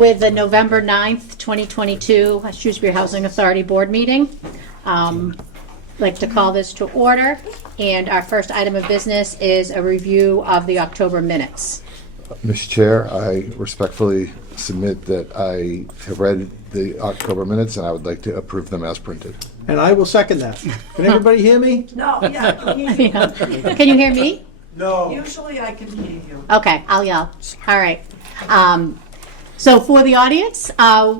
With the November 9th, 2022 Shrewsbury Housing Authority Board meeting. Like to call this to order, and our first item of business is a review of the October minutes. Mr. Chair, I respectfully submit that I have read the October minutes and I would like to approve them as printed. And I will second that. Can everybody hear me? No, yeah, I can hear you. Can you hear me? No. Usually I can hear you. Okay, I'll yell. All right. So for the audience,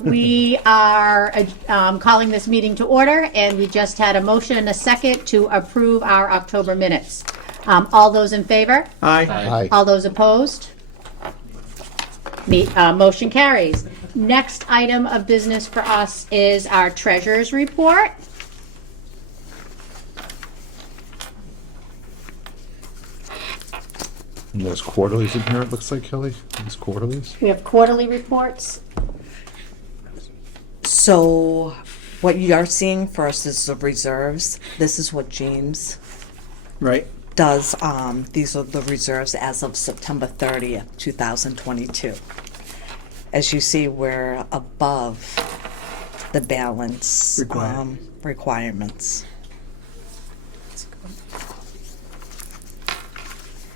we are calling this meeting to order, and we just had a motion and a second to approve our October minutes. All those in favor? Aye. Aye. All those opposed? Motion carries. Next item of business for us is our treasurer's report. And there's quarterlies in here, it looks like, Kelly? There's quarterlies? We have quarterly reports. So what you are seeing first is the reserves. This is what James Right. does. These are the reserves as of September 30th, 2022. As you see, we're above the balance requirements.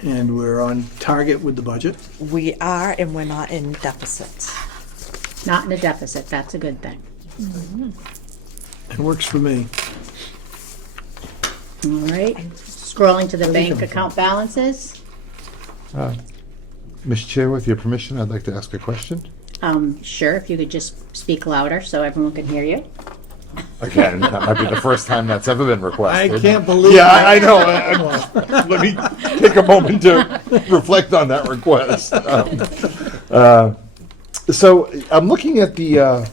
And we're on target with the budget. We are, and we're not in deficit. Not in a deficit, that's a good thing. It works for me. All right, scrolling to the bank account balances. Mr. Chair, with your permission, I'd like to ask a question. Sure, if you could just speak louder so everyone can hear you. Again, that might be the first time that's ever been I requested. can't believe. Yeah, I know. Let me take a moment to reflect on that request. So I'm looking at the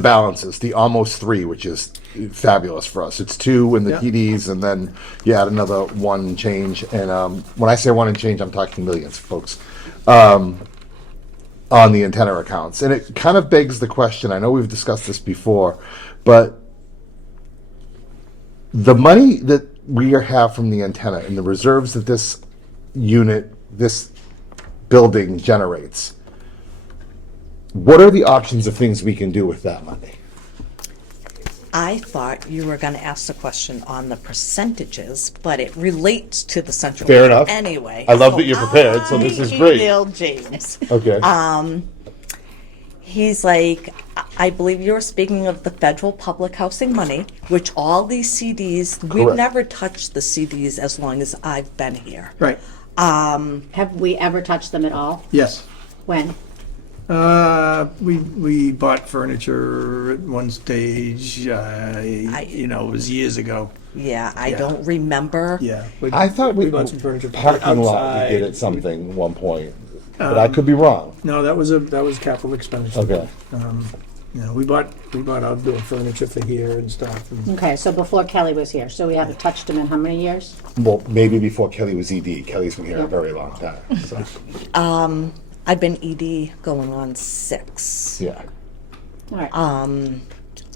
balances, the almost 3, which is fabulous for us. It's 2 in the Yeah. TDs, and then you add another 1 and change. And when I say 1 and change, I'm talking millions, folks. On the antenna accounts. And it kind of begs the question, I know we've discussed this before, but the money that we have from the antenna and the reserves that this unit, this building generates, what are the options of things we can do with that money? I thought you were going to ask the question on the percentages, but it relates to the central. Fair enough. Anyway. I love that you're prepared, so this is great. Emailed James. Okay. He's like, I believe you were speaking of the federal public housing money, which all these CDs, we've Correct. never touched the CDs as long as I've been here. Right. Have we ever touched them at all? Yes. When? We bought furniture at one stage. It was years ago. Yeah, I Yeah. don't remember. Yeah. I thought we bought some furniture parking lot we did at something one point, but I could be wrong. No, that was capital expenditure. Okay. We bought outdoor furniture for here and stuff. And Okay, so before Kelly was here, so we haven't touched them in how many years? Well, maybe before Kelly was ED. Kelly's been here a very long time. So, I've been ED going on 6. yeah. All right.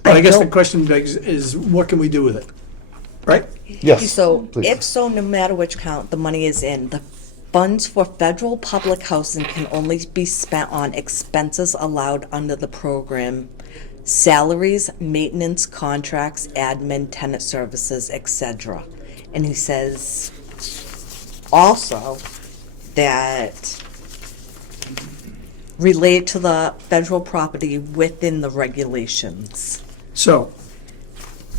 But I guess the don't- question begs is, what can we do with it? Right? Yes. So, please. if so, no matter which count the money is in, the funds for federal public housing can only be spent on expenses allowed under the program: salaries, maintenance, contracts, admin, tenant services, etc. And he says also that relate to the federal property within the regulations. So,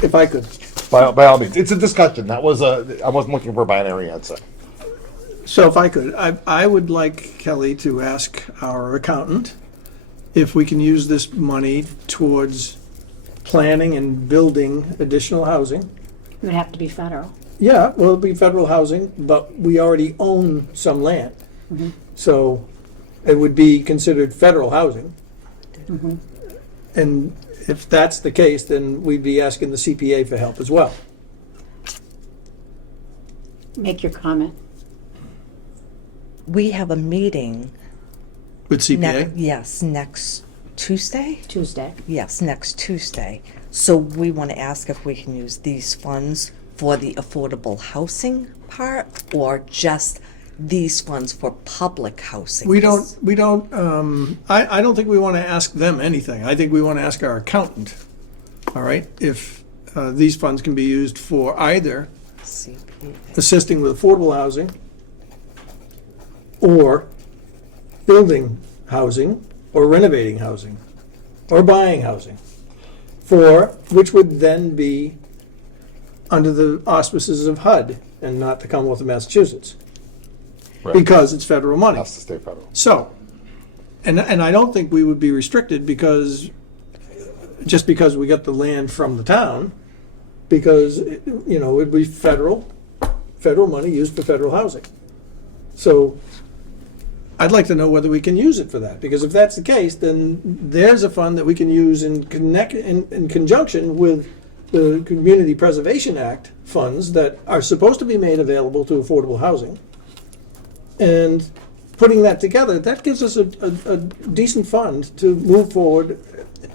if I could. By all means, it's a discussion. I wasn't looking for a binary answer. So if I could, I would like Kelly to ask our accountant if we can use this money towards planning and building additional housing. It would have to be federal. Yeah, well, it'll be federal housing, but we already own some land. So it would be considered federal housing. And if that's the case, then we'd be asking the CPA for help as well. Make your comment. We have a meeting. With CPA? Yes, next Tuesday? Tuesday. Yes, next Tuesday. So we want to ask if we can use these funds for the affordable housing part or just these funds for public housing. We don't, I don't think we want to ask them anything. I think we want to ask our accountant, all right, if these funds can be used for either CPA. assisting with affordable housing or building housing or renovating housing or buying housing, which would then be under the auspices of HUD and not the Commonwealth of Massachusetts, Right. because it's federal money. Has to stay federal. So, and I don't think we would be restricted just because we got the land from the town, because, it'd be federal money used for federal housing. So I'd like to know whether we can use it for that, because if that's the case, then there's a fund that we can use in conjunction with the Community Preservation Act funds that are supposed to be made available to affordable housing. And putting that together, that gives us a decent fund to move forward,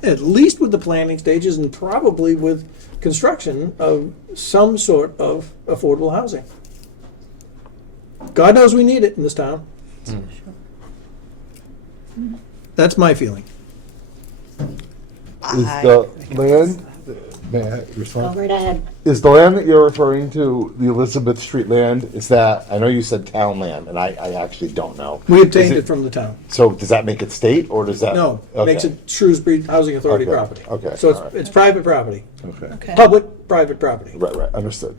at least with the planning stages and probably with construction of some sort of affordable housing. God knows we need it in this town. That's my feeling. Is the land, may I respond? Go right ahead. Is the land that you're referring to, the Elizabeth Street land, is that, I know you said town land, and I actually don't know. We obtained Is it from the town. So does that make it state, or does that? No, Okay. makes it Shrewsbury Housing Authority Okay, property. okay, So all right. it's private property, Okay, public-private property. right, understood.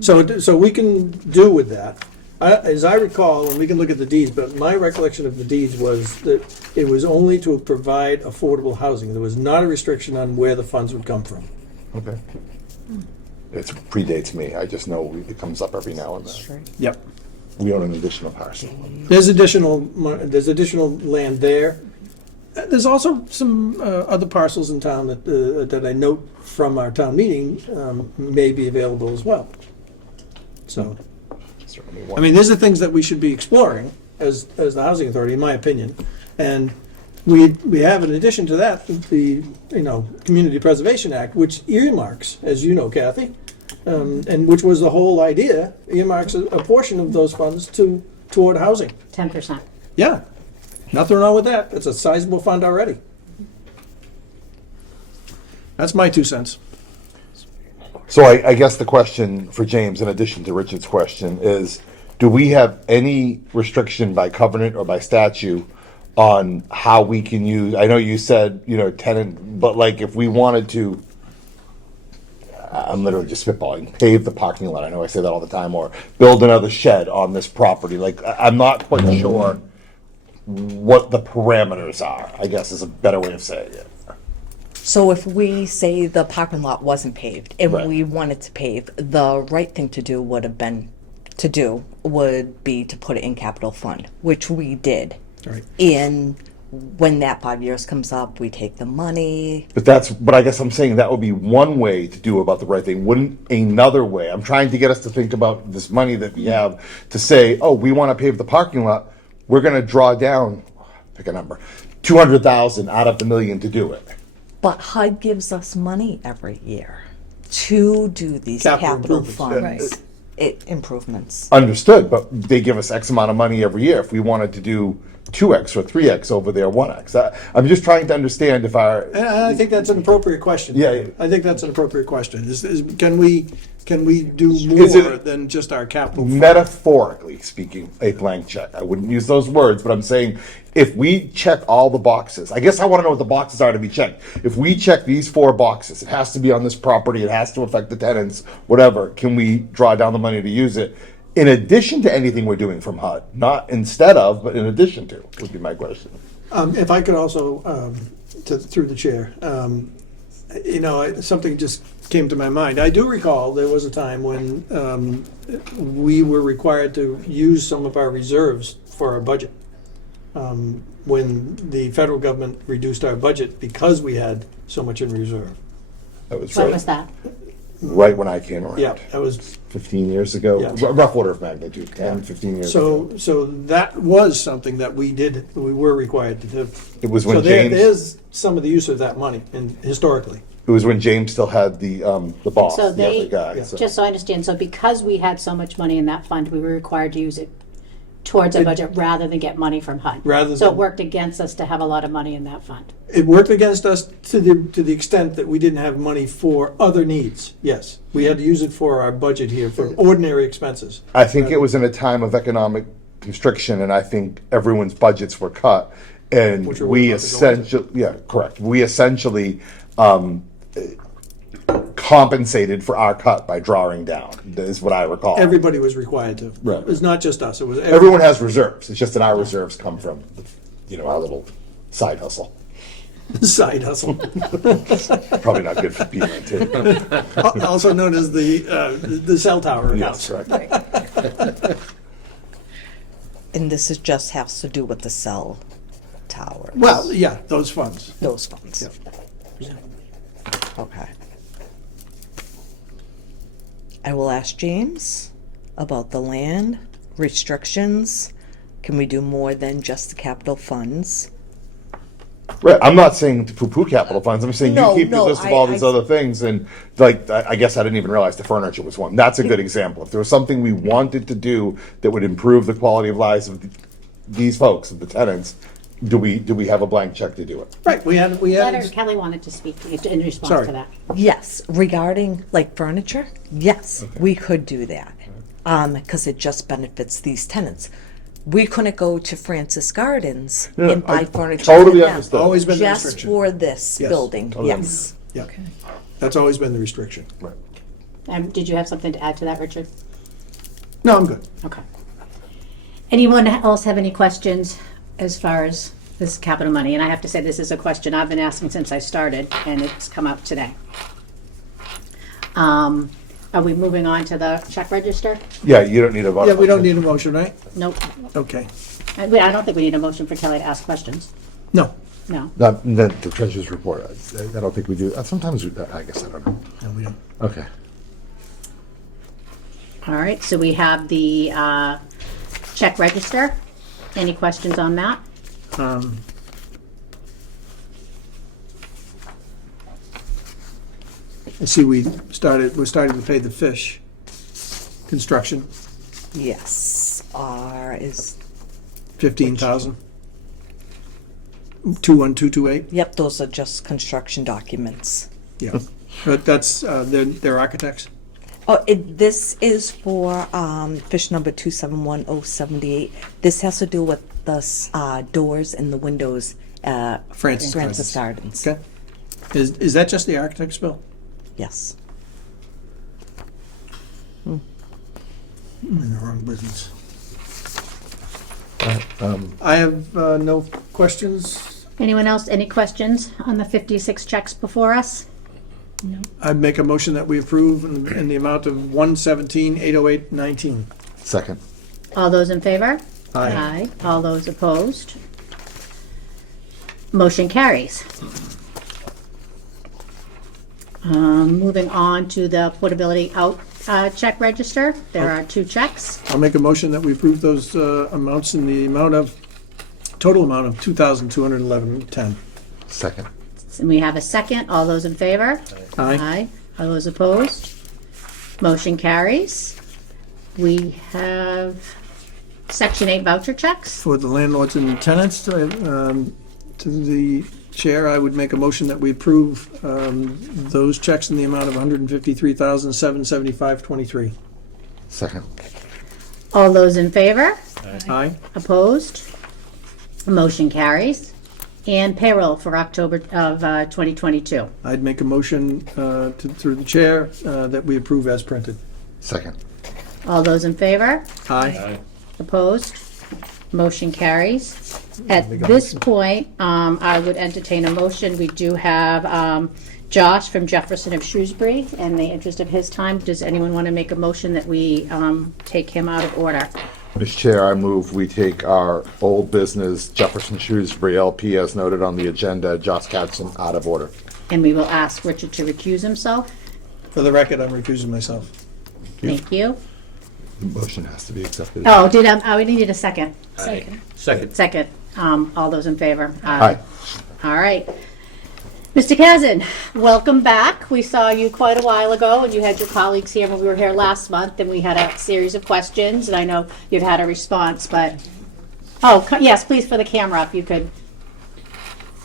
So we can do with that. As I recall, and we can look at the deeds, but my recollection of the deeds was that it was only to provide affordable housing. There was not a restriction on where the funds would come from. Okay. It predates me, I just know it comes up every now and then. Yep. We own an additional parcel. There's additional land there. There's also some other parcels in town that I note from our town meeting may be available as well. So, Certainly I mean, these are things that we should be exploring as the housing authority, in my opinion. And we have, in addition to that, the Community Preservation Act, which earmarks, as you know, Kathy, and which was the whole idea, earmarks a portion of those funds toward housing. 10%. Yeah, nothing wrong with that. It's a sizable fund already. That's my 2 cents. So I guess the question for James, in addition to Richard's question, is do we have any restriction by covenant or by statute on how we can use, I know you said, tenant, but like if we wanted to, I'm literally just spitballing, pave the parking lot, I know I say that all the time, or build another shed on this property, like I'm not quite sure what the parameters are, I guess is a better way of saying it. So if we say the parking lot wasn't paved and Right. we wanted to pave, the right thing to do would be to put it in capital fund, which we did. Right. And when that 5 years comes up, we take the money. But I guess I'm saying that would be one way to do about the right thing. Wouldn't another way, I'm trying to get us to think about this money that we have to say, oh, we want to pave the parking lot, we're going to draw down, pick a number, 200,000 out of the million to do it. But HUD gives us money every year to do these Capital capital improvements. funds. Improvements. Understood, but they give us X amount of money every year. If we wanted to do 2X or 3X over there, 1X. I'm just trying to understand if And I think that's an appropriate question. Yeah. I think that's an appropriate question. Can we do Is it- more than just our capital fund? metaphorically speaking, a blank check. I wouldn't use those words, but I'm saying if we check all the boxes, I guess I want to know what the boxes are to be checked. If we check these 4 boxes, it has to be on this property, it has to affect the tenants, whatever, can we draw down the money to use it? In addition to anything we're doing from HUD, not instead of, but in addition to, would be my question. If I could also, through the chair, something just came to my mind. I do recall there was a time when we were required to use some of our reserves for our budget. When the federal government reduced our budget because we had so much in reserve. That was When right, was that? right when I came around. Yeah, that was 15 years ago, Yeah. rough order of magnitude, 10, 15 years ago. so that was something that we were required to do. It was So when James, there's some of the use of that money historically. it was when James still had the boss, So the other they, guy. So. just so I understand, so because we had so much money in that fund, we were required to use it towards our budget rather than get money from HUD. Rather So it than- worked against us to have a lot of money in that fund. It worked against us to the extent that we didn't have money for other needs, yes. We had to use it for our budget here, for ordinary expenses. I think it was in a time of economic constriction, and I think everyone's budgets were cut, and Which are we about to go into. essentially, yeah, correct. We essentially compensated for our cut by drawing down. Is what I recall. Everybody was required to. Right. It's not just us, it was Everyone has reserves. It's just that our reserves come from, our little side hustle. side hustle. Probably not good for Peter and Ted. Also known as the cell tower accounts. Yes, correct. And this is just has to do with the cell tower. Well, yeah, those funds. Those funds. Yeah. Okay. I will ask James about the land restrictions. Can we do more than just the capital funds? Right. I'm not saying to poo-poo capital funds. I'm saying No, you keep no, your list of all I- these other things, and like I guess I didn't even realize the furniture was one. That's a good example. If there was something we wanted to do that would improve the quality of lives of these folks, of the tenants, do we have a blank check to do it? Right, we had, Letter, Kelly wanted to speak to you in response Sorry. to that. Yes, regarding like furniture, yes, we could do that. Because it just benefits these tenants. We couldn't go to Francis Gardens and buy furniture. totally for them, understood. Always been the just restriction. for this Yes. building, Totally yes. yeah, that's always been the restriction. Right. Did you have something to add to that, Richard? No, I'm good. Okay. Anyone else have any questions as far as this capital money? And I have to say, this is a question I've been asking since I started, and it's come up today. Are we moving on to the check register? Yeah, you don't need a vote. Yeah, we don't need a motion, right? Nope. Okay. I don't think we need a motion for Kelly to ask questions. No. No. Not the treasurer's report. I don't think we do. Sometimes I guess I don't know. No, we don't. Okay. All right, so we have the check register. Any questions on that? I see we're starting to pay the fish construction, Yes, is, 15,000. 21228, yep, those are just construction documents. yeah. But that's, they're architects? Oh, this is for fish number 271078. This has to do with the doors and the windows at Francis Francis Gardens. Okay. Is that just the architect's bill? Yes. I'm in the wrong business. I have no questions. Anyone else, any questions on the 56 checks before us? I'd make a motion that we approve in the amount of 117,808.19. Second. All those in favor? Aye. All those opposed? Motion carries. Moving on to the portability out check register. There are 2 checks. I'll make a motion that we approve those amounts in the total amount of 2,211.10. Second. And we have a second. All those in favor? Aye. All those opposed? Motion carries. We have Section 8 voucher checks. For the landlords and tenants, to the chair, I would make a motion that we approve those checks in the amount of 153,775.23. Second. All those in favor? Aye. Opposed? Motion carries. And payroll for October of 2022. I'd make a motion through the chair that we approve as printed. Second. All those in favor? Aye. Opposed? Motion carries. At this point, I would entertain a motion. We do have Josh from Jefferson of Shrewsbury, in the interest of his time. Does anyone want to make a motion that we take him out of order? Mr. Chair, I move we take our old business Jefferson Shrewsbury LP as noted on the agenda, Josh Katzen, out of order. And we will ask Richard to recuse himself. For the record, I'm recusing myself. Thank you. The motion has to be accepted. Oh, we needed a second. Second. Second. All those in favor? Aye. All right. Mr. Kazin, welcome back. We saw you quite a while ago, and you had your colleagues here when we were here last month, and we had a series of questions, and I know you've had a response, but, yes, please, for the camera, if you could.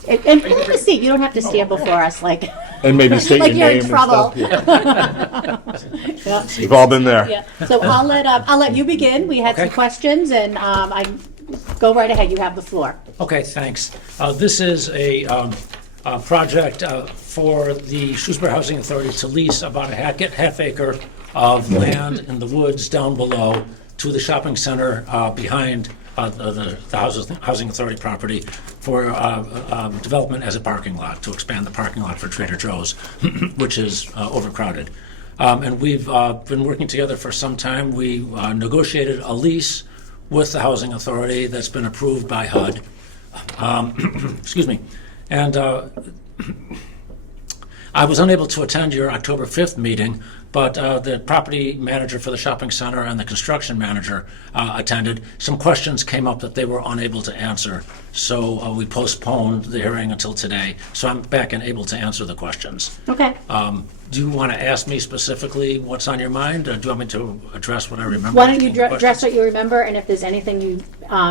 And pull up a seat, you don't have to stand before us like, And maybe state like your you're name in trouble. and stuff. Yeah. We've all been there. Yeah, so I'll let you begin. We had some Okay. questions, and go right ahead, you have the floor. Okay, thanks. This is a project for the Shrewsbury Housing Authority to lease about a half acre of land in the woods down below to the shopping center behind the Housing Authority property for development as a parking lot, to expand the parking lot for Trader Joe's, which is overcrowded. And we've been working together for some time. We negotiated a lease with the Housing Authority that's been approved by HUD. Excuse me. And I was unable to attend your October 5th meeting, but the property manager for the shopping center and the construction manager attended. Some questions came up that they were unable to answer, so we postponed the hearing until today. So I'm back and able to answer the questions. Okay. Do you want to ask me specifically what's on your mind, or do you want me to address what I remember? Why don't you in the address questions? what you remember, and if there's anything you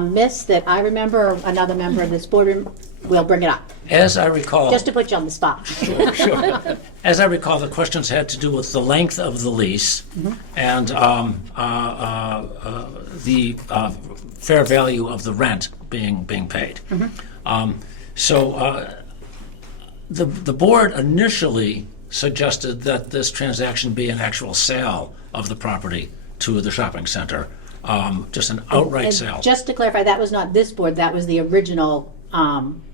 missed that I remember, or another member of this board, we'll bring it up, As I recall. just to put you on the spot. Sure. As I recall, the questions had to do with the length of the lease and the fair value of the rent being paid. So the board initially suggested that this transaction be an actual sale of the property to the shopping center, just an outright And sale. just to clarify, that was not this board, that was the original,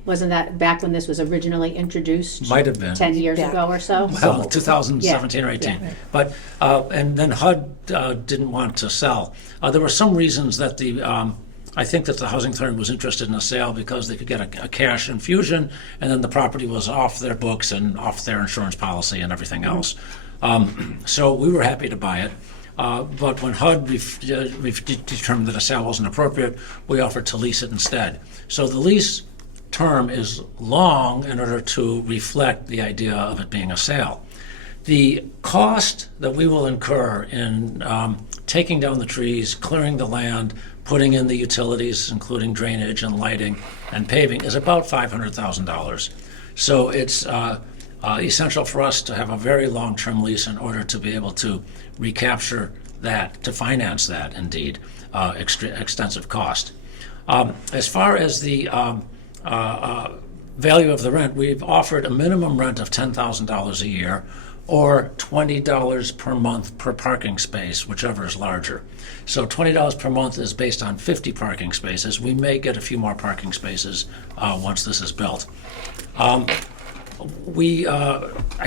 wasn't that back when this was originally introduced? Might have been. 10 years Yeah. ago or so? Well, 2017 or Yeah, 18. yeah. But, and then HUD didn't want to sell. There were some reasons that I think that the Housing Authority was interested in a sale because they could get a cash infusion, and then the property was off their books and off their insurance policy and everything else. So we were happy to buy it. But when HUD determined that a sale wasn't appropriate, we offered to lease it instead. So the lease term is long in order to reflect the idea of it being a sale. The cost that we will incur in taking down the trees, clearing the land, putting in the utilities, including drainage and lighting and paving, is about $500,000. So it's essential for us to have a very long-term lease in order to be able to recapture that, to finance that, indeed, extensive cost. As far as the value of the rent, we've offered a minimum rent of $10,000 a year or $20 per month per parking space, whichever is larger. So $20 per month is based on 50 parking spaces. We may get a few more parking spaces once this is built. I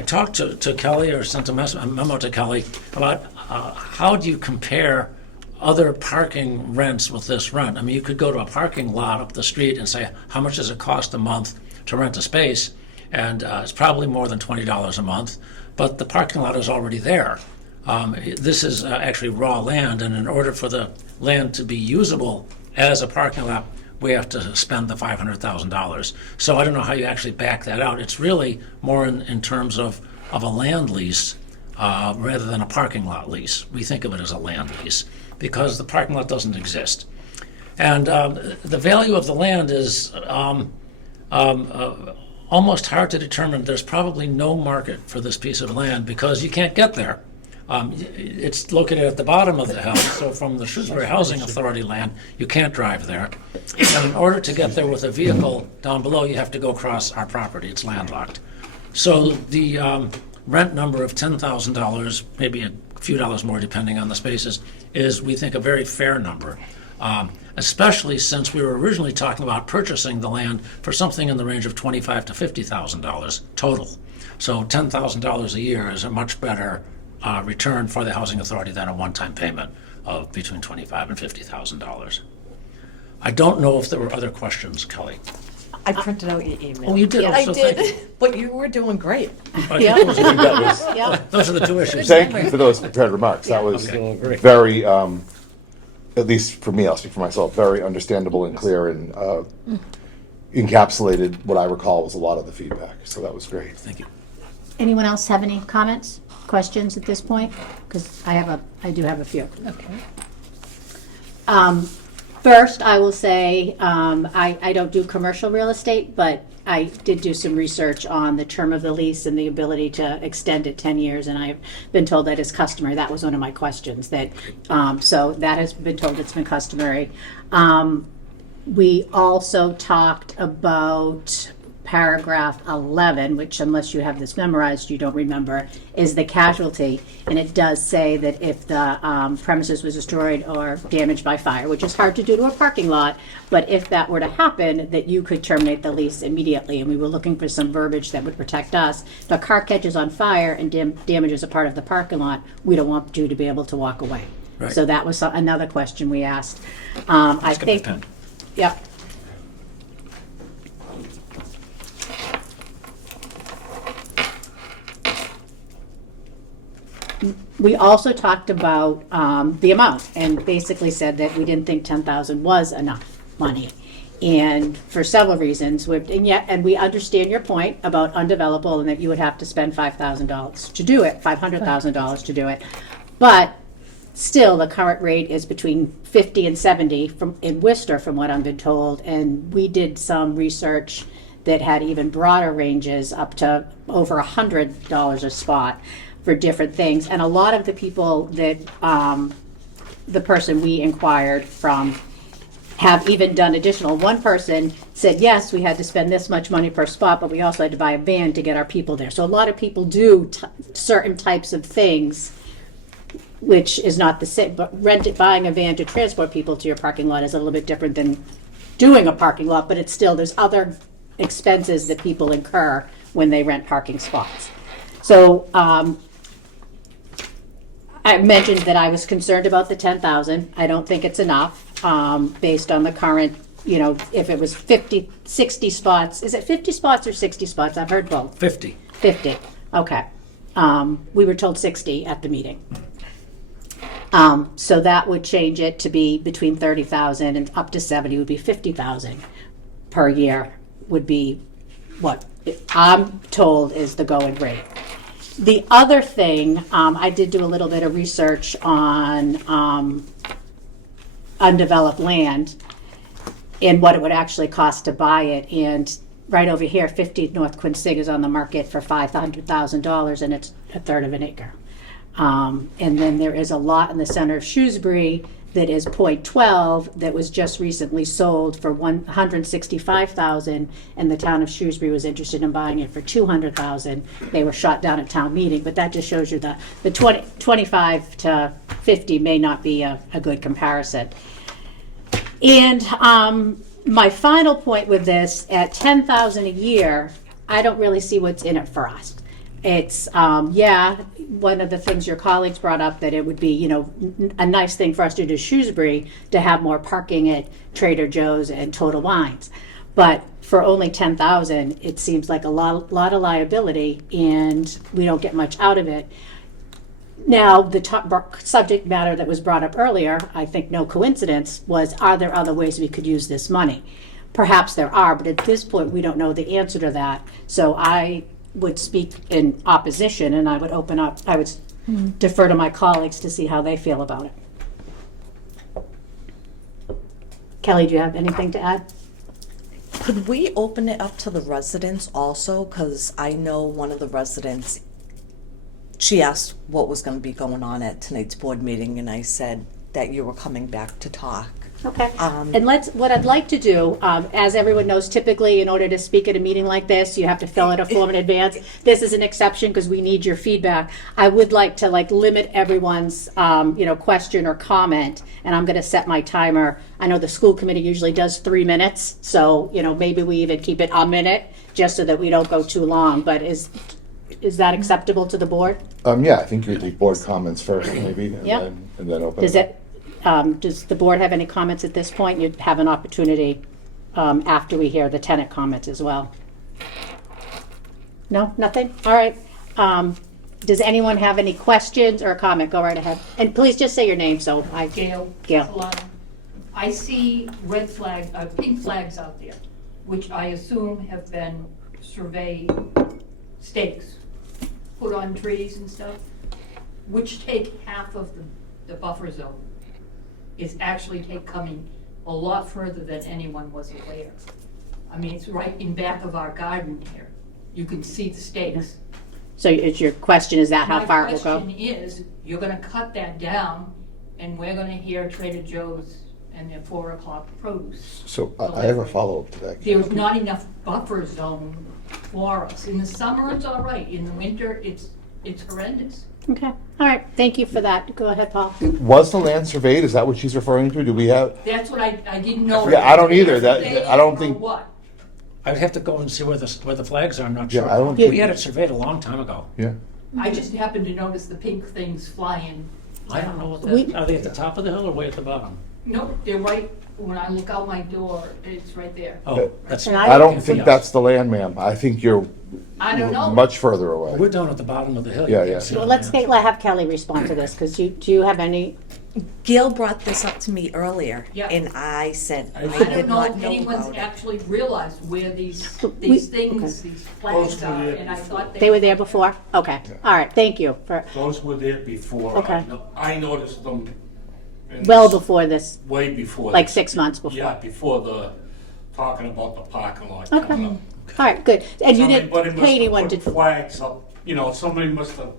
talked to Kelly, or sent a memo to Kelly about how do you compare other parking rents with this rent. I mean, you could go to a parking lot up the street and say, how much does it cost a month to rent a space? And it's probably more than $20 a month, but the parking lot is already there. This is actually raw land, and in order for the land to be usable as a parking lot, we have to spend the $500,000. So I don't know how you actually back that out. It's really more in terms of a land lease rather than a parking lot lease. We think of it as a land lease because the parking lot doesn't exist. And the value of the land is almost hard to determine. There's probably no market for this piece of land because you can't get there. It's located at the bottom of the hill, so from the Shrewsbury Housing Authority land, you can't drive there. And in order to get there with a vehicle down below, you have to go across our property. It's landlocked. So the rent number of $10,000, maybe a few dollars more depending on the spaces, is, we think, a very fair number, especially since we were originally talking about purchasing the land for something in the range of $25,000 to $50,000 total. So $10,000 a year is a much better return for the Housing Authority than a one-time payment of between $25,000 and $50,000. I don't know if there were other questions, Kelly. I printed out your email. Oh, you did? I So thank did, but you were doing great. Yeah. Yeah. Those are the two issues. Thank you for those prepared remarks. That was Okay, great. very, at least for me, I'll speak for myself, very understandable and clear, and encapsulated what I recall was a lot of the feedback. So that was great. Thank you. Anyone else have any comments, questions at this point? Because I do have a few. Okay. First, I will say, I don't do commercial real estate, but I did do some research on the term of the lease and the ability to extend it 10 years, and I've been told that is customary. That was one of my questions, so that has been told it's been customary. We also talked about paragraph 11, which, unless you have this memorized, you don't remember, is the casualty. And it does say that if the premises was destroyed or damaged by fire, which is hard to do to a parking lot, but if that were to happen, that you could terminate the lease immediately. And we were looking for some verbiage that would protect us. If a car catches on fire and damages a part of the parking lot, we don't want you to be able to walk away. Right. So that was another question we asked. I Skip the think, pen. yep. We also talked about the amount and basically said that we didn't think 10,000 was enough money. And for several reasons, and we understand your point about undevelopable and that you would have to spend $5,000 to do it, $500,000 to do it. But still, the current rate is between 50 and 70 in Worcester, from what I've been told. And we did some research that had even broader ranges, up to over $100 a spot for different things. And a lot of the people that the person we inquired from have even done additional. One person said, yes, we had to spend this much money per spot, but we also had to buy a van to get our people there. So a lot of people do certain types of things, which is not the same. But buying a van to transport people to your parking lot is a little bit different than doing a parking lot, but it's still, there's other expenses that people incur when they rent parking spots. So I mentioned that I was concerned about the 10,000. I don't think it's enough, based on the current, if it was 50, 60 spots. Is it 50 spots or 60 spots? I've heard both. 50. 50, okay. We were told 60 at the meeting. So that would change it to be between 30,000 and up to 70 would be 50,000 per year would be what I'm told is the going rate. The other thing, I did do a little bit of research on undeveloped land and what it would actually cost to buy it. And right over here, 50 North Quincy is on the market for $500,000, and it's a third of an acre. And then there is a lot in the center of Shrewsbury that is .12 that was just recently sold for $165,000, and the town of Shrewsbury was interested in buying it for $200,000. They were shot down at town meeting, but that just shows you the 25 to 50 may not be a good comparison. And my final point with this, at 10,000 a year, I don't really see what's in it for us. It's, one of the things your colleagues brought up, that it would be, a nice thing for us to do Shrewsbury to have more parking at Trader Joe's and Total Wines. But for only 10,000, it seems like a lot of liability, and we don't get much out of it. Now, the top subject matter that was brought up earlier, I think no coincidence, was, are there other ways we could use this money? Perhaps there are, but at this point, we don't know the answer to that. So I would speak in opposition, and I would defer to my colleagues to see how they feel about it. Kelly, do you have anything to add? Could we open it up to the residents also? Because I know one of the residents, she asked what was going to be going on at tonight's board meeting, and I said that you were coming back to talk. Okay. And what I'd like to do, as everyone knows, typically in order to speak at a meeting like this, you have to fill out a form in advance. This is an exception because we need your feedback. I would like to limit everyone's, question or comment, and I'm going to set my timer. I know the school committee usually does 3 minutes, so, maybe we even keep it a minute just so that we don't go too long. But is that acceptable to the board? Yeah, I think you take board comments first, maybe, and Yeah. then open Does it up. it? Does the board have any comments at this point? You'd have an opportunity after we hear the tenant comments as well. No, nothing? All right. Does anyone have any questions or a comment? Go right ahead. And please just say your name so Gail. Gail. Solano. I see pink flags out there. which I assume have been surveyed, stakes put on trees and stuff, which take half of the buffer zone, is actually coming a lot further than anyone was aware. I mean, it's right in back of our garden here. You can see the stakes. So it's your question, is that how far it will My go? question is, you're gonna cut that down, and we're gonna hear Trader Joe's and their 4 o'clock produce. So I have a follow-up to that. There's not enough buffer zone for us. In the summer, it's all right. In the winter, it's horrendous. Okay, all right, thank you for that. Go ahead, Paul. Was the land surveyed? Is that what she's referring to? Do we have, That's what I didn't know. Yeah, I don't either. That- Surveyed I don't or think- what? I'd have to go and see where the flags are, I'm not Yeah, sure. I don't We think- had it surveyed a long time ago. yeah? I just happened to notice the pink things flying. I don't know what We- that, are they at the top of the hill or way at the bottom? Nope, they're right, when I look out my door, it's right there. Oh, that's. And I don't can't think be us. that's the land, ma'am. I think you're I don't know. much further away. We're down at the bottom of the hill. Yeah, You can't yeah. see Well, the let's land. have Kelly respond to this, because do you have any, Gail brought this up to me earlier, Yeah. and I said I I did don't know not if know anyone's about it. actually realized where these we- things, these flags are, and I thought they were there before? Okay, all right, thank you for, Those were there before. Okay. I noticed them. in well this- before this, Way before. like this. 6 months before. Yeah, before talking about the parking lot Okay. coming up. All right, good. And you didn't Somebody must pay have anyone put to, flags up, somebody must have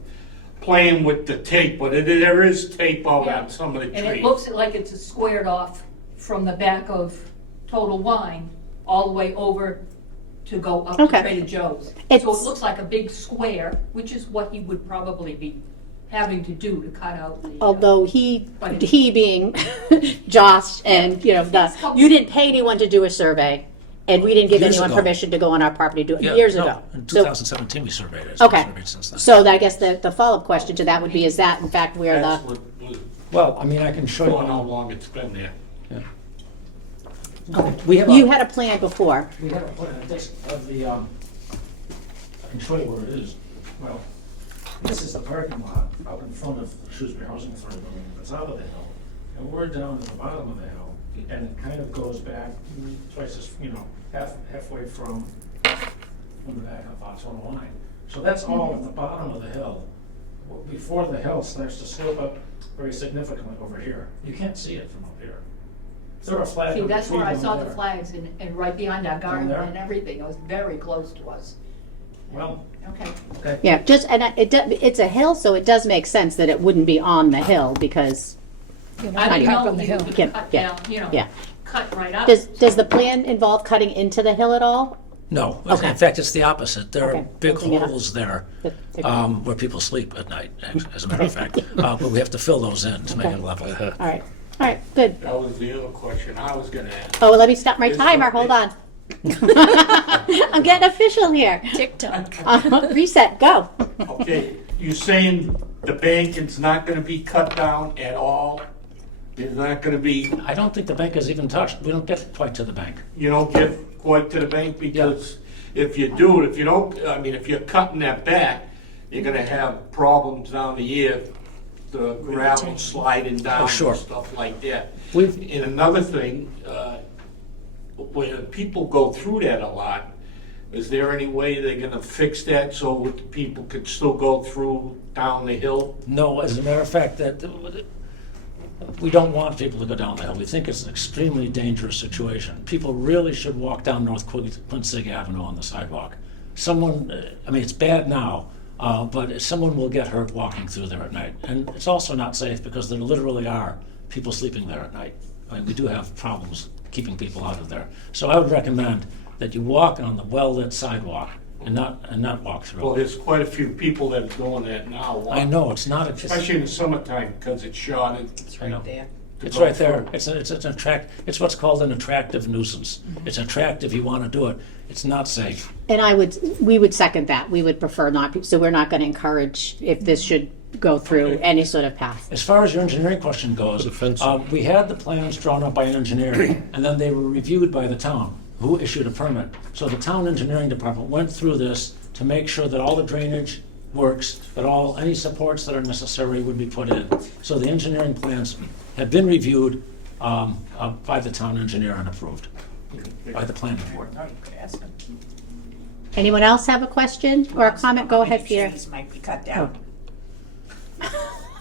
playing with the tape, but there is tape out Yeah. on some of the And it trees. looks like it's squared off from the back of Total Wine all the way over to go up to Okay. Trader Joe's. So It's- it looks like a big square, which is what he would probably be having to do to cut out the. although he being Josh and, you didn't pay anyone to do a survey, and we didn't give Years anyone ago. permission to go on our property do it Yeah, years no, ago. In So- 2017, we surveyed it. Okay, Surveyed since then. so I guess the follow-up question to that would be, is that in fact where That's the, what was, Well, I mean, I can show I don't know how you. long it's been there. We have you a, had a plan before? we have a plan of this, of the, I can show you where it is. Well, this is the parking lot out in front of the Shrewsbury Housing Authority building at the top of the hill. And we're down at the bottom of the hill, and it kind of goes back twice as, halfway from the back of Fox 109. So that's all at the bottom of the hill. Before the hill starts to slope up very significantly over here. You can't see it from up here. There are flags. See, that's where I saw the there. flags and right behind our garden there? and everything. It was very close to us. Well, Okay. okay. Yeah, it's a hill, so it does make sense that it wouldn't be on the hill, because, I didn't know you You could can- cut yeah, down, yeah. cut right out. Does the plan involve cutting into the hill at all? No, Okay. in fact, it's the opposite. There are Okay. big Something else. holes there That- where people sleep at night, as a matter of fact. But we have to fill those in to make it level. All right, good. That was the other question I was gonna ask. Oh, well, let me stop my Is timer, there- hold on. I'm getting official here. TikTok. Reset, go. Okay, you saying the banking's not gonna be cut down at all? There's not gonna be, I don't think the bank is even touched. We don't get quite to the bank. you don't get quite to the bank? Because if you do, if you don't, if you're cutting that back, you're gonna have problems down the year, the gravel sliding down sure. and stuff like that. We've- And another thing, when people go through that a lot, is there any way they're gonna fix that so that people could still go through down the hill? No, as a matter of fact, we don't want people to go down the hill. We think it's an extremely dangerous situation. People really should walk down North Quincy Avenue on the sidewalk. It's bad now, but someone will get hurt walking through there at night. And it's also not safe because there literally are people sleeping there at night. We do have problems keeping people out of there. So I would recommend that you walk on the well-lit sidewalk and not walk through. Well, there's quite a few people that are doing that now. I know, it's not, Especially in the summertime, because it's shorted. I know. It's right there. It's what's called an attractive nuisance. It's attractive, you want to do it. It's not safe. And we would second that. We would prefer not, so we're not going to encourage if this should go through any sort of path. As far as your engineering question goes, we had the plans drawn up by an engineer, and then they were reviewed by the town, who issued a permit. So the town engineering department went through this to make sure that all the drainage works, that any supports that are necessary would be put in. So the engineering plans have been reviewed by the town engineer and approved. by the planning board. Anyone else have a question or a comment? Go ahead, Peter. Trees might be cut down.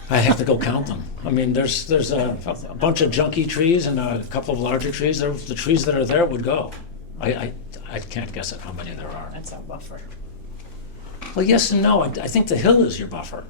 I have to go count them. I mean, there's a bunch of junky trees and a couple of larger trees. The trees that are there would go. I can't guess at how many there are. That's a buffer. Well, yes and no. I think the hill is your buffer.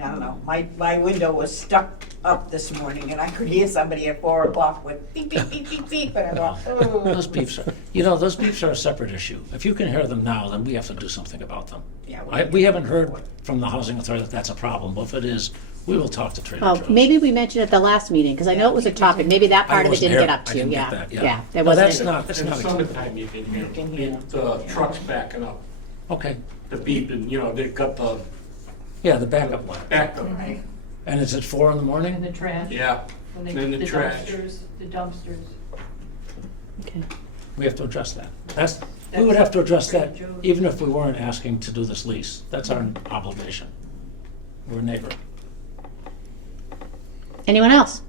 I don't know. My window was stuck up this morning and I could hear somebody at 4 o'clock with beep, beep, beep, beep, beep. And I thought, oh. Those beeps are, those beeps are a separate issue. If you can hear them now, then we have to do something about them. Yeah, We haven't heard from the housing authority that that's a problem, but if it is, we will talk to Trader Oh, Joe's. maybe we mentioned at the last meeting, because I know it was a topic. Maybe that part of it didn't get up I to, didn't yeah. get that, Yeah, there Well, that's wasn't. not, that's In the not, acceptable. summertime, you can hear the trucks backing up, Okay, the beep, and, they've got the yeah, the backup one. backup. And it's at 4 in the And morning? the trash. Yeah, When they, and the the trash. dumpsters. Okay. We have to address that. We would have to address that Trader Joe's. even if we weren't asking to do this lease. That's our obligation. We're a neighbor. Anyone else?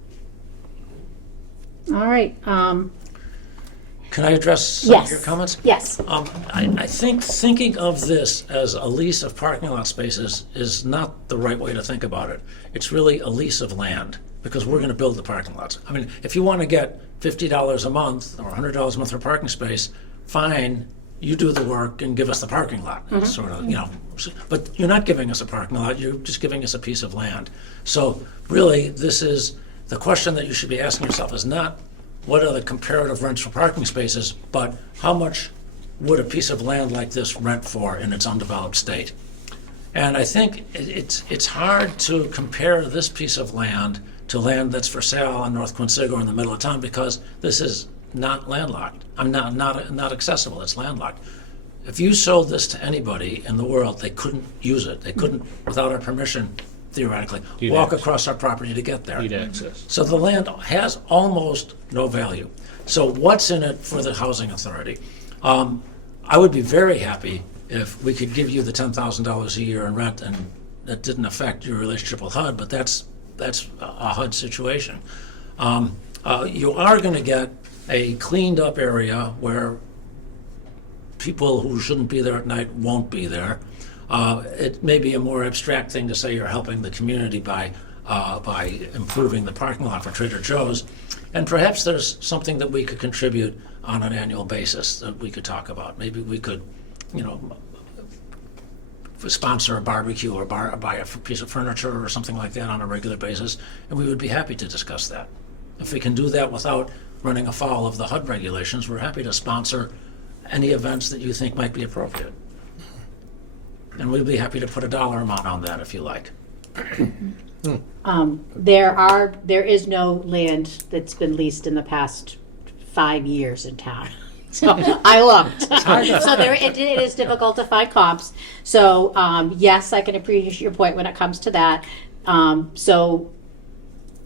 All right, Can I address some of yes. your comments? Yes. I think thinking of this as a lease of parking lot spaces is not the right way to think about it. It's really a lease of land, because we're gonna build the parking lots. I mean, if you wanna get $50 a month or $100 a month for a parking space, fine, you do the work and give us the parking lot. It's sort of, but you're not giving us a parking lot, you're just giving us a piece of land. So really, the question that you should be asking yourself is not, what are the comparative rents for parking spaces, but how much would a piece of land like this rent for in its undeveloped state? And I think it's hard to compare this piece of land to land that's for sale on North Quinsigo in the middle of town, because this is not landlocked. I'm not accessible, it's landlocked. If you sold this to anybody in the world, they couldn't use it. They couldn't, without our permission, theoretically, walk across our property to get there. Need access. So the land has almost no value. So what's in it for the housing authority? I would be very happy if we could give you the $10,000 a year in rent, and that didn't affect your relationship with HUD, but that's a HUD situation. You are going to get a cleaned up area where people who shouldn't be there at night won't be there. It may be a more abstract thing to say you're helping the community by improving the parking lot for Trader Joe's. And perhaps there's something that we could contribute on an annual basis that we could talk about. Maybe we could, sponsor a barbecue or buy a piece of furniture or something like that on a regular basis, and we would be happy to discuss that. If we can do that without running afoul of the HUD regulations, we're happy to sponsor any events that you think might be appropriate. And we'd be happy to put a dollar amount on that if you like. There is no land that's been leased in the past 5 years in town. So I looked. So it is difficult to find comps. So yes, I can appreciate your point when it comes to that. So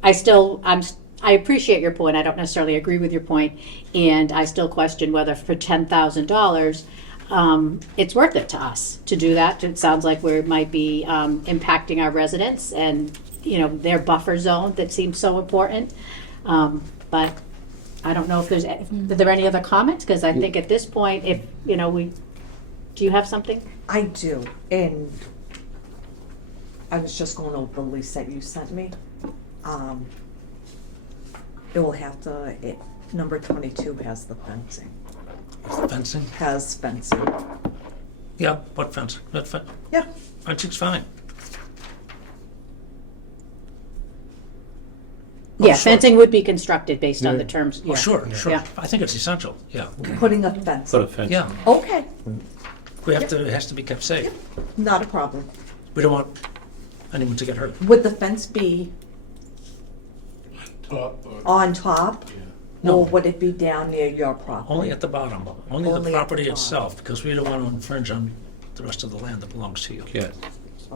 I appreciate your point. I don't necessarily agree with your point, and I still question whether for $10,000 it's worth it to us to do that. It sounds like we might be impacting our residents and their buffer zone that seems so important. But I don't know if are there any other comments? Because I think at this point, if do you have something? I do, and I was just going over the lease that you sent me. It will have to, number 22 has the fencing. Fencing? Has fencing. Yeah, what fence? That fence? Yeah. Fencing's fine. Yeah, sure. fencing would be constructed based on the terms. Oh, Yeah. sure. Yeah. I think it's essential, yeah. Putting a fence. Put a fence. Yeah, Okay, it has to be kept safe. not a problem. We don't want anyone to get hurt. Would the fence be Top, on top? No. Or would it be down near your property? Only at the bottom, only the Only at the property bottom. itself, because we don't want to infringe on the rest of the land that belongs to you. Yeah.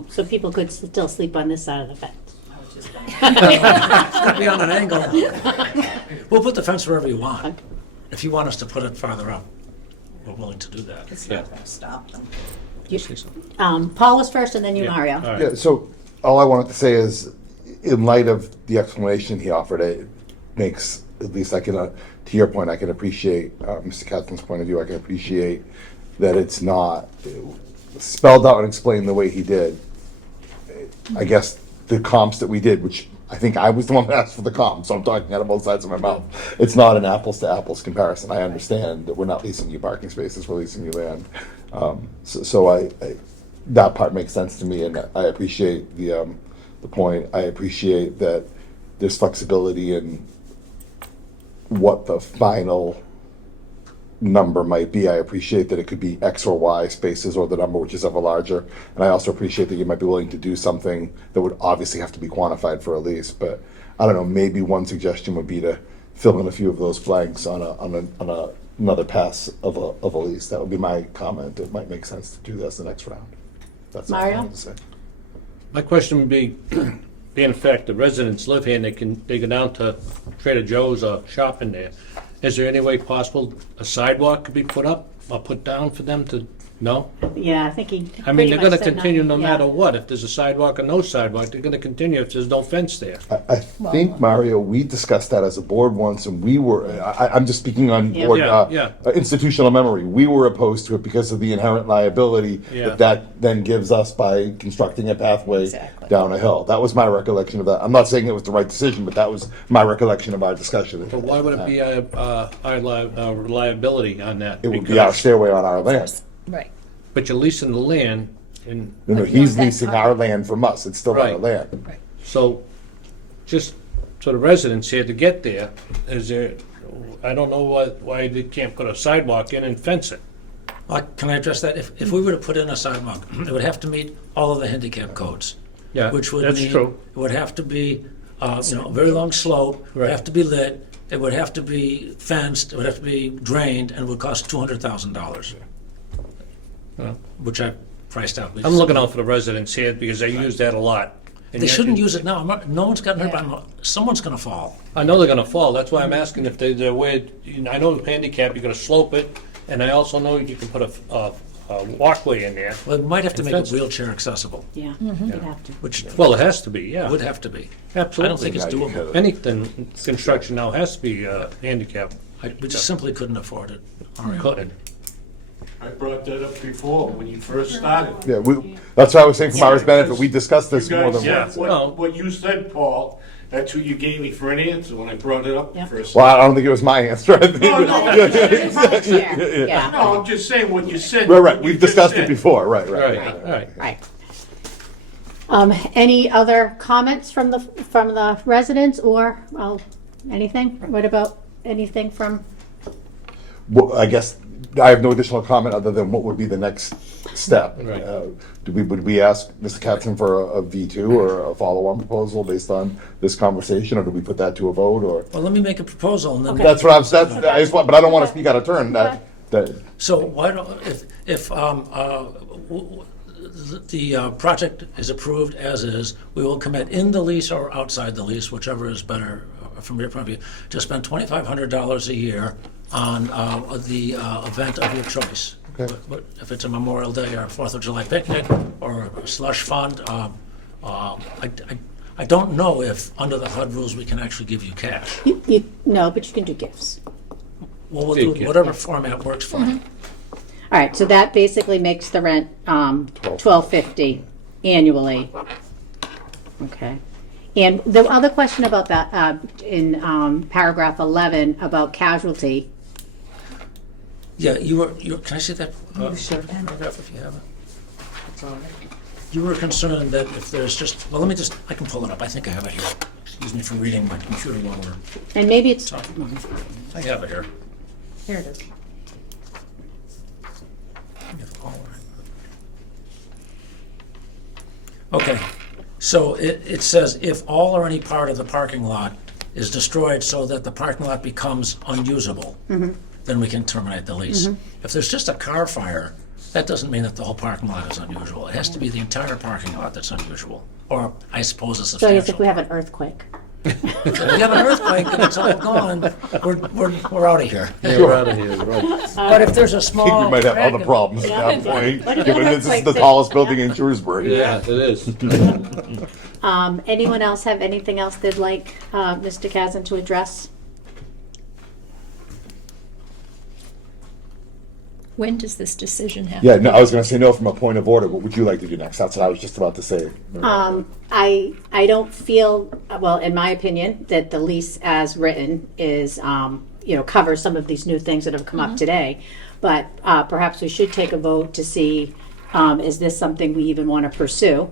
So people could still sleep on this side of the fence. It's gotta be on an angle. We'll put the fence wherever you want. If you want us to put it farther up, we're willing to do that. It's not gonna stop them. Paul was first, and then you, Yeah. Mario. All right. Yeah, so all I wanted to say is, in light of the explanation he offered, it makes, at least I can, to your point, I can appreciate, Mr. Katzman's point of view, I can appreciate that it's not spelled out and explained the way he did. I guess the comps that we did, which I think I was the one that asked for the comp, so I'm talking out of both sides of my mouth. It's not an apples to apples comparison. I understand that we're not leasing you parking spaces, we're leasing you land. So I that part makes sense to me, and I appreciate the point. I appreciate that there's flexibility in what the final number might be. I appreciate that it could be X or Y spaces or the number which is ever larger. And I also appreciate that you might be willing to do something that would obviously have to be quantified for a lease. But I don't know, maybe one suggestion would be to fill in a few of those blanks on another pass of a lease. That would be my comment. It might make sense to do this the next round. That's all I Mario? wanted to say. My question would be, being in fact, the residents live here and they go down to Trader Joe's or shop in there. Is there any way possible a sidewalk could be put up or put down for them to, no? Yeah, I think he. I mean, they're pretty gonna much said continue no yeah. matter what. If there's a sidewalk or no sidewalk, they're gonna continue if there's no fence there. I think, Mario, we discussed that as a board once, and we were, I'm just speaking on Yeah. board, Yeah. institutional memory. We were opposed to it because of the inherent liability Yeah. that then gives us by constructing a pathway Exactly. down a hill. That was my recollection of that. I'm not saying it was the right decision, but that was my recollection of our discussion. But why would it be our liability on that? It would be our Because- stairway on our land. Right. But you're leasing the land, and No, he's leasing our land from us. It's still our Right. land. so, just so the residents here to get there, is there, I don't know why they can't put a sidewalk in and fence it. Can I address that? If we were to put in a sidewalk, it would have to meet all of the handicap codes. Yeah, Which would that's mean, true. it would have to be, a very long slope, it would Right. have to be lit, it would have to be fenced, it would have to be drained, and it would cost $200,000. Which I priced out. I'm looking out for the residents here because they use that a lot. And They yet- shouldn't use it now. No one's gotten hurt by, someone's gonna fall. I know they're gonna fall, that's why I'm asking if they're where, I know the handicap, you're gonna slope it, and I also know you can put a walkway in there. Well, we might have to make it Fence it. wheelchair accessible, Yeah, you'd have to. which Well, it has to be, yeah. would have to be. Absolutely. I don't think it's Yeah, you doable. could. Anything, construction now has to be handicap. We just simply couldn't afford it. All right. Couldn't. I brought that up before, when you first started. Yeah, that's what I was saying for Mara's benefit. We discussed this You more guys than said once. No. what you said, Paul, that's what you gave me for an answer when I brought it up the Yeah. first Well, time. I don't think it was my answer. I think- No, no, Yeah, no, I'm just saying what you said. Right, right. what you We've just discussed it said. before. Right, Right, right. right. right. Any other comments from the residents or, anything? What about anything from, Well, I guess I have no additional comment other than what would be the next step. Right. Would we ask Mr. Katzen for a V2 or a follow-on proposal based on this conversation, or do we put that to a vote, or? Well, let me make a proposal and then. That's what I just want, but I don't want to speak out of turn. That So why don't, if the project is approved as is, we will commit in the lease or outside the lease, whichever is better from your point of view, to spend $2,500 a year on the event of your choice. Okay. If it's a Memorial Day or a Fourth of July picnic or a slush fund, I don't know if, under the HUD rules, we can actually give you cash. no, but you can do gifts. Well, we'll Big do gift. whatever format works for you. All right, so that basically makes the rent $1,250 annually. Okay. And the other question about that, in paragraph 11, about casualty, Yeah, can I see that? Paragraph if you have it. You were concerned that if there's just, well, I can pull it up. I think I have it here. Excuse me for reading my computer while we're and maybe it's, talking. I have it here. Here it is. Okay, so it says if all or any part of the parking lot is destroyed so that the parking lot becomes unusable, then we can terminate the lease. If there's just a car fire, that doesn't mean that the whole parking lot is unusual. It has to be the entire parking lot that's unusual, or I suppose a so I guess substantial. if we have an earthquake. If we have an earthquake and it's all gone, we're out of here. We're out of here, right. But if there's a I think small we might have crack other in- problems at that point, What if given the this is the earthquake- tallest building in Shrewsbury. Yeah, it is. Anyone else have anything else they'd like Mr. Kazan to address? When does this decision happen? Yeah, no, I was gonna say no from a point of order. What would you like to do next? That's what I was just about to say. I don't feel, well, in my opinion, that the lease as written is, covers some of these new things that have come up today. But perhaps we should take a vote to see, is this something we even want to pursue?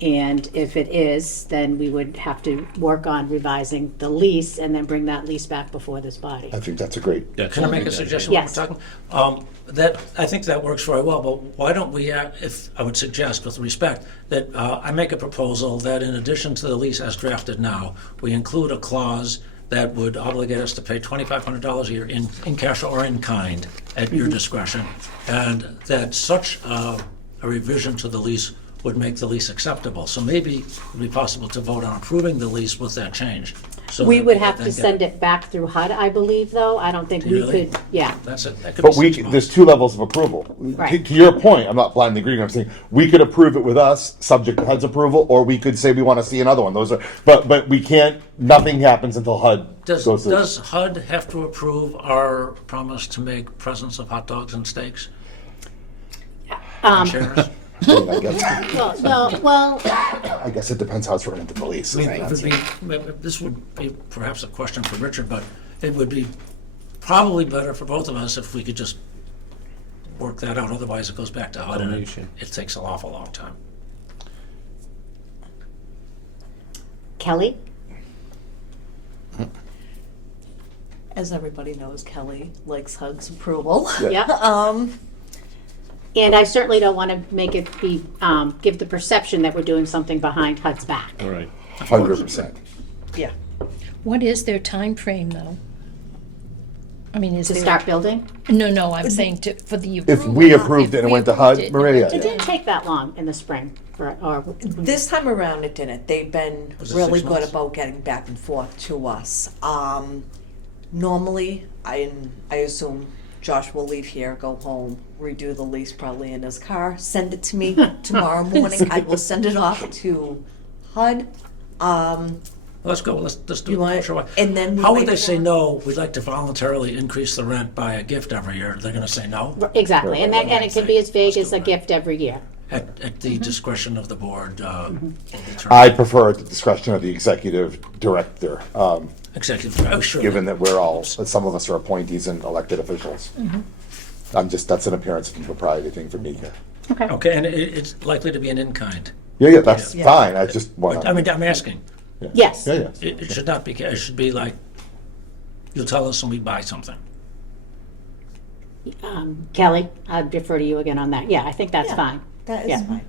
And if it is, then we would have to work on revising the lease and then bring that lease back before this body. I think that's a great. Can I make a suggestion? Yes. While we're talking? I think that works very well, but why don't we, if I would suggest with respect, that I make a proposal that in addition to the lease as drafted now, we include a clause that would obligate us to pay $2,500 a year in cash or in kind at your discretion, and that such a revision to the lease would make the lease acceptable. So maybe it would be possible to vote on approving the lease with that change. So We that would could have then to get- send it back through HUD, I believe, though. I don't think Do you we really? could, yeah. That's it. That could But be 6 months. there's two levels of approval. Right. To your point, I'm not blindly agreeing. I'm saying we could approve it with us, subject to HUD's approval, or we could say we want to see another one. Those are, but we can't. Nothing happens until HUD Does goes to. HUD have to approve our promise to make presents of hot dogs and steaks? And chairs? I guess, Well, I guess it depends how it's written into the lease. I mean, it would be- this would be perhaps a question for Richard, but it would be probably better for both of us if we could just work that out. Otherwise, it goes back to HUD and Donation. it takes an awful long time. Kelly? As everybody knows, Kelly likes HUD's approval. Yeah. And I certainly don't want to make it be, give the perception that we're doing something behind HUD's back. All right. 100%. Yeah. What is their time frame, though? I mean, is To there? start building? No, I'm saying for the If approval. we approved it and it we went to approved HUD, it, Maria, It didn't take that long in the spring, or This time around, it didn't. They've been Was it really 6 good months? about getting back and forth to us. Normally, I assume Josh will leave here, go home, redo the lease probably in his car, send it to me tomorrow morning. I will send it off to HUD. Let's go, let's do You want it. it? Sure. And then we How would make they it say work. no? We'd like to voluntarily increase the rent by a gift every year. They're going to say no? exactly. And it can be as vague as a gift every year. At the discretion of the board. I prefer at the discretion of the executive director, Executive, oh, sure. given that some of us are appointees and elected officials. That's an appearance of impropriety thing for me here. Okay, and it's likely to be an in-kind. Yeah, that's fine. I just want I mean, I'm asking. Yes. Yeah. It should not be, it should be like, you'll tell us when we buy something. Kelly, I'd defer to you again on that. Yeah, I think that's Yeah. fine. That is Yeah. fine.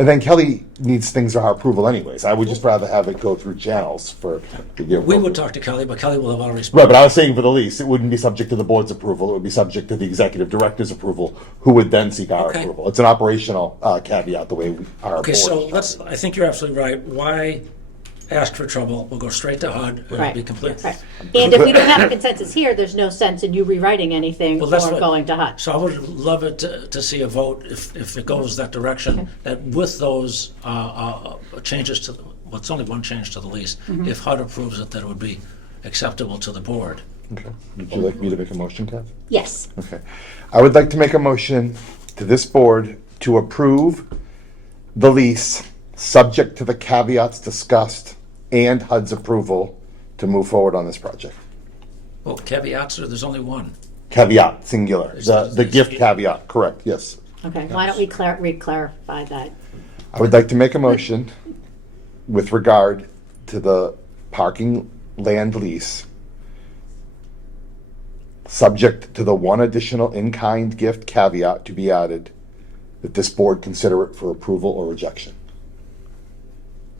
And then Kelly needs things for our approval anyways. I would just rather have it go through channels for. We would talk to Kelly, but Kelly will have already Right, spoken. but I was saying for the lease, it wouldn't be subject to the board's approval. It would be subject to the executive director's approval, who would then seek our Okay. approval. It's an operational caveat, the way our board. Okay, so I think you're absolutely right. Why ask for trouble? We'll go straight to HUD. It'll Right. be complete. Right. And if we don't have a consensus here, there's no sense in you rewriting anything Well, that's or what- going to HUD. So I would love it to see a vote, if it goes that direction, that with those changes to, well, it's only one change to the lease, if HUD approves it, that it would be acceptable to the board. Okay. Would you like me to make a motion, Kath? Yes. Okay. I would like to make a motion to this board to approve the lease, subject to the caveats discussed and HUD's approval to move forward on this project. Well, caveats, or there's only one? Caveat, singular. The It's- gift caveat, correct, yes. Okay, why don't we re-clarify that? I would like to make a motion with regard to the parking land lease, subject to the one additional in-kind gift caveat to be added, that this board consider it for approval or rejection.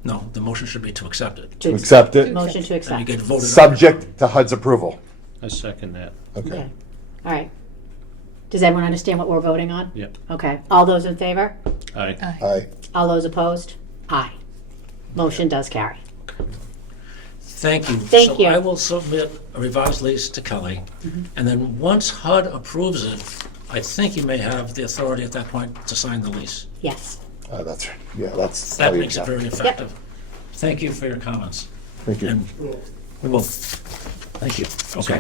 No, the motion should be to accept it. To accept it, Motion to And you accept. get voted on. subject to HUD's approval. I second that. Okay. Okay, all right. Does everyone understand what we're voting on? Yep. Okay, all those in favor? Aye. Aye. All those opposed? Aye. Motion does carry. Thank you. Thank you. So I will submit a revised lease to Kelly, and then once HUD approves it, I think you may have the authority at that point to sign the lease. Yes. That's right. Yeah, that's. That makes it very effective. thank you for your comments. Thank you. And we will, thank you. Okay.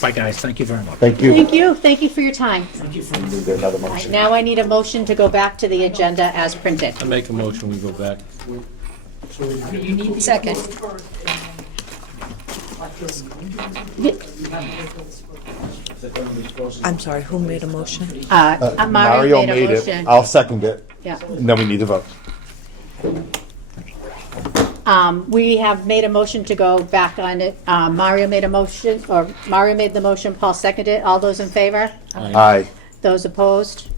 Bye, guys. Thank you very much. Thank you. Thank you for your time. Thank you for. Need another All right, motion. now I need a motion to go back to the agenda as printed. I make a motion, we go back. Second. I'm sorry, who made a motion? Mario made a motion. I'll second it. Yeah. And then we need to vote. We have made a motion to go back on it. Mario made a motion, or Mario made the motion, Paul seconded it. All those in favor? Aye. Those opposed?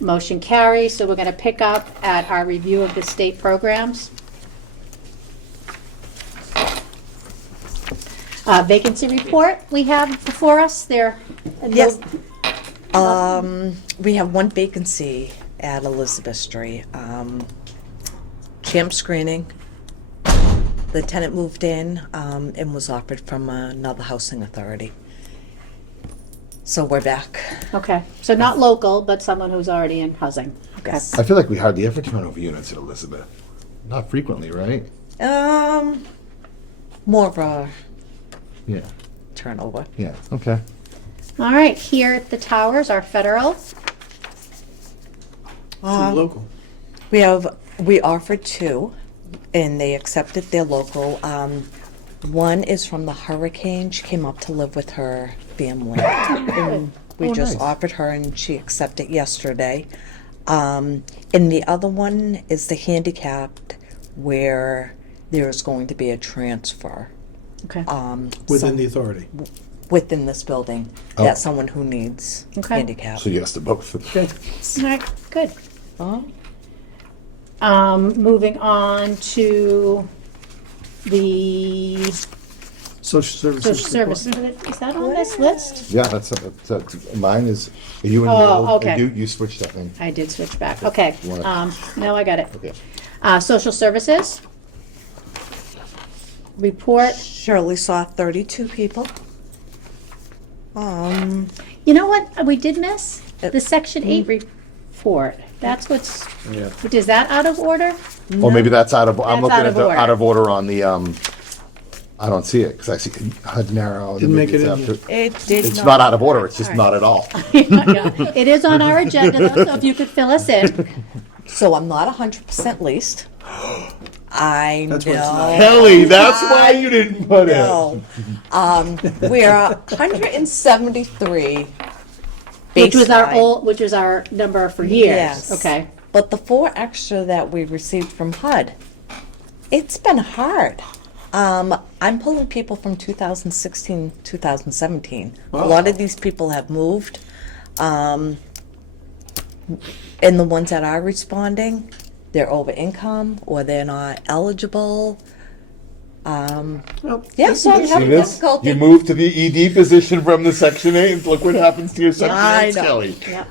Motion carries. So we're going to pick up at our review of the state programs. Vacancy report we have before us there. Yes. We have one vacancy at Elizabeth Street. Champ screening. The tenant moved in and was offered from another housing authority. So we're back. Okay, so not local, but someone who's already in housing. Okay. Yes. I feel like we hardly ever turn over units at Elizabeth. Not frequently, right? More of a Yeah. turnover. Yeah. Okay. All right, here at the towers, our federal. Too local. We offered two, and they accepted their local. One is from the hurricane. She came up to live with her family. And we Oh, just nice. offered her, and she accepted yesterday. And the other one is the handicapped, where there is going to be a transfer. Okay. Within the authority. Within this building, Oh. that's someone who needs Okay. handicap. So yes to both. All right, good. Oh. Moving on to the Social services. social service. Is that on this list? Yeah, that's mine is, you and Oh, okay. you switched that thing. I did switch back. Okay. What? No, I got it. Okay. Social services. Report. Shirley saw 32 people. You know what we did miss? The Section 8 report. That's what's, Yeah. is that out of order? Or maybe that's out of, I'm That's looking out at of the order. out of order on the, I don't see it, because I see HUD narrow. Didn't make it in after- It did It's not out of order, it's just not at all. Yeah. It is on our agenda, though, so if you could fill us in. So I'm not 100% leased. I That's what it's not. know. Kelly, that's why you didn't put it. No. We're 173. Which was our baseline. old, which was our number for years. Yes. Okay. But the 4 extra that we received from HUD, it's been hard. I'm pulling people from 2016, 2017. A lot of these people have moved. And the ones that are responding, they're over income or they're not eligible. Well, Yeah, so I'm See having this? difficulty. You moved to the ED position from the Section 8, and look what happens to your Section I 8, know. Kelly. Yeah.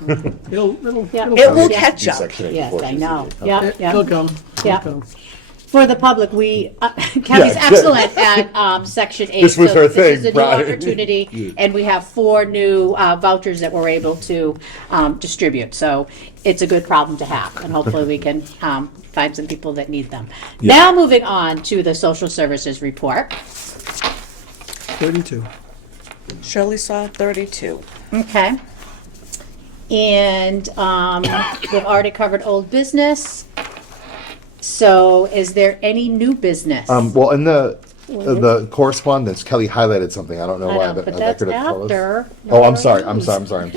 it'll Yeah. come. It will Yeah. catch up. Section 8 Yes, I unfortunately. know. Yeah, It'll yeah. come. Yeah. It'll come. For the public, Kelly's Yeah. excellent at Section 8. This was so her This thing, is a new right. opportunity, and we have 4 new vouchers that we're able to distribute. So it's a good problem to have, and hopefully we can find some people that need them. Now moving on to the social services report. 32. Shirley saw 32. Okay. And we've already covered old business. So is there any new business? Well, in the correspondence, Kelly highlighted something, I don't know I why. know, but I that's could've told us. after. Oh, I'm sorry, I'm sorry.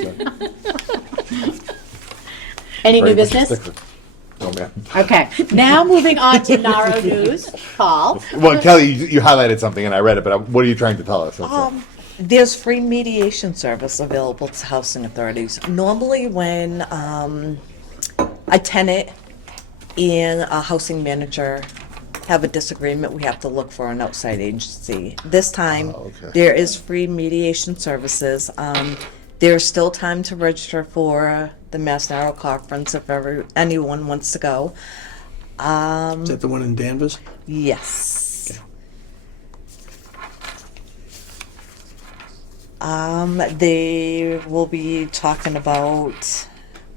Any new Very much a business? stickler. Oh, man. Okay, now moving on to Naro News. Paul? Well, Kelly, you highlighted something and I read it, but what are you trying to tell us? There's free mediation service available to housing authorities. Normally when a tenant and a housing manager have a disagreement, we have to look for an outside agency. This time, okay. there is free mediation services. There's still time to register for the Mass Narrow Conference if anyone wants to go. Is that the one in Danvers? Yes. They will be talking about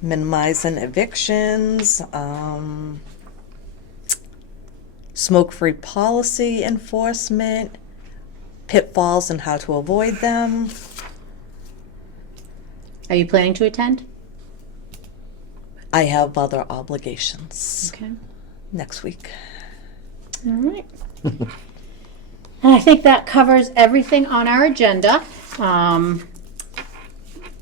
minimizing evictions, smoke-free policy enforcement, pitfalls and how to avoid them. Are you planning to attend? I have other obligations Okay. next week. All right. And I think that covers everything on our agenda.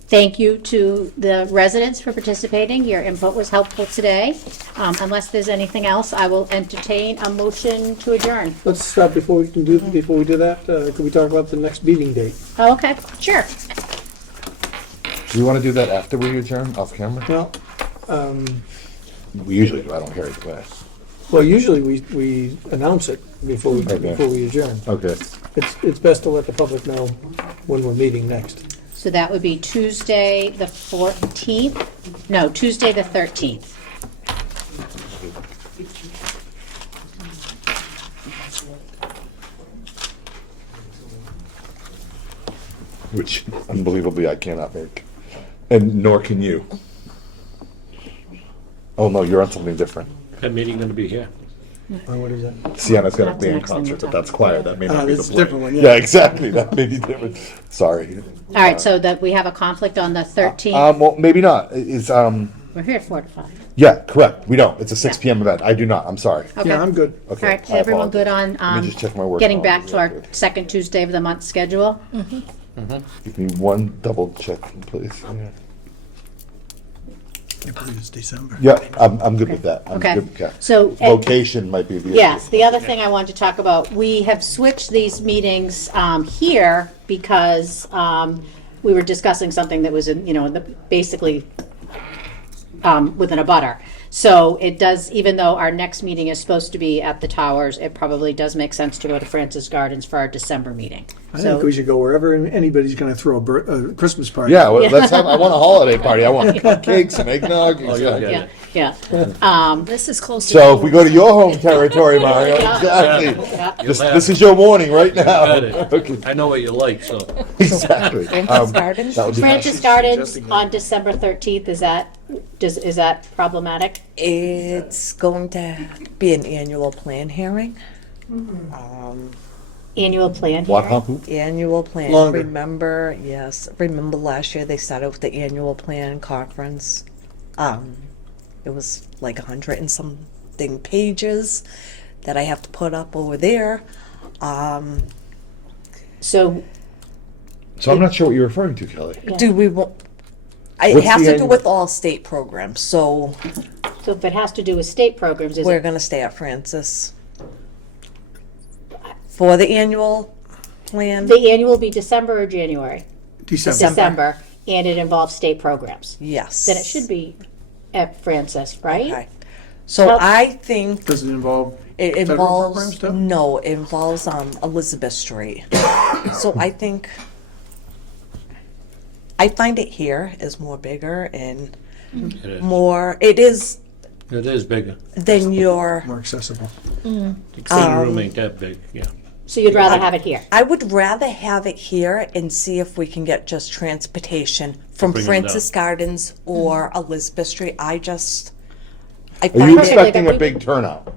Thank you to the residents for participating. Your input was helpful today. Unless there's anything else, I will entertain a motion to adjourn. Let's stop before we do that. Can we talk about the next meeting date? Oh, okay, sure. Do you want to do that after we adjourn, off camera? Well, We usually do, I don't hear it away. well, usually we announce it before we adjourn. Okay. It's best to let the public know when we're meeting next. So that would be Tuesday, the 14th? No, Tuesday, the 13th. Which unbelievably I cannot make. And nor can you. Oh, no, you're on something different. That meeting gonna be here? What is that? Sienna's got a That's the band next thing concert, we're but that's talking choir, that may not be the that's a plan. different one, yeah. Yeah, exactly, that may be different. Sorry. All right, so that we have a conflict on the 13th. Well, maybe not. It's, We're here at 4 to 5. yeah, correct. We don't. It's a 6 PM event. I do not. I'm sorry. Okay. Yeah, I'm good. All Okay. right, I everyone apologize. good on Let me just check my work getting calendar back to our real quick. second Tuesday of the month schedule? Give me one double check, please. Yeah. I believe it's December. Yeah, I'm good with that. I'm Okay. good. Okay. So, Location might be the issue. yes, the other thing I wanted to talk about, we have switched these meetings here because we were discussing something that was in, basically within a butter. So it does, even though our next meeting is supposed to be at the Towers, it probably does make sense to go to Francis Gardens for our December meeting. I think we should go wherever anybody's going to throw a Christmas party. Yeah, well, let's have. I want a holiday party. I want cupcakes and eggnog. Oh, you'll get Yeah, it. yeah. This is close to. So if we go to your home territory, Mario, exactly. Yeah. This is your warning right now. Got it. Okay, I know what you like, so. exactly. Francis Gardens? That would be Francis Gardens on December 13th, is that problematic? It's going to be an annual plan hearing. Annual plan What, hearing? huh? Annual plan. Longer. Remember last year they started with the annual plan conference. It was like 100 and something pages that I have to put up over there. So, So I'm not sure what you're referring to, Kelly. Do we want? It What's has the to do annual- with all state programs, so if it has to do with state programs, is we're it, gonna stay at Francis for the annual plan. the annual will be December or January? December. December, and it involves state programs. Yes. Then it should be at Francis, right? Okay. So Well- I think Does it involve it federal programs involves too? no, it involves Elizabeth Street. So I think I find it here is more bigger and It is. more. It is It is bigger. than your. more accessible? The green room ain't that big, yeah. So you'd rather have it here? I would rather have it here and see if we can get just transportation from bring 'em Francis Gardens or Elizabeth Street. I Are you find it. expecting a big turnout?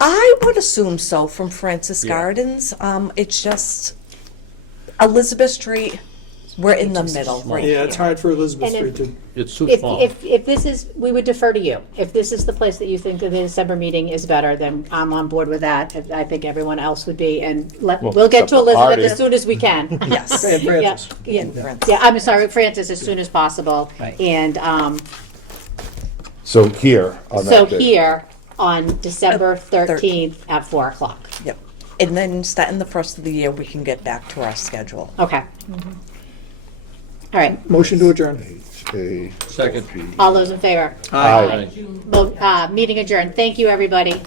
I would assume so from Francis Yeah. Gardens. It's just Elizabeth Street. We're in the middle, right? Yeah, it's hard for Elizabeth And Street to. It's too If, small. if this is, we would defer to you. If this is the place that you think that the December meeting is better, then I'm on board with that. I think everyone else would be, and Well, we'll get except to the Elizabeth party. as soon as we can. Yes. And Francis. Yeah, Francis. yeah, I'm sorry, Francis, as soon as possible. And, So here on that so day. here on December 13th at 4 o'clock. Yep. And then starting the first of the year, we can get back to our schedule. Okay. All right, Motion to adjourn. A- Second. all those in favor? Aye. Meeting adjourned. Thank you, everybody.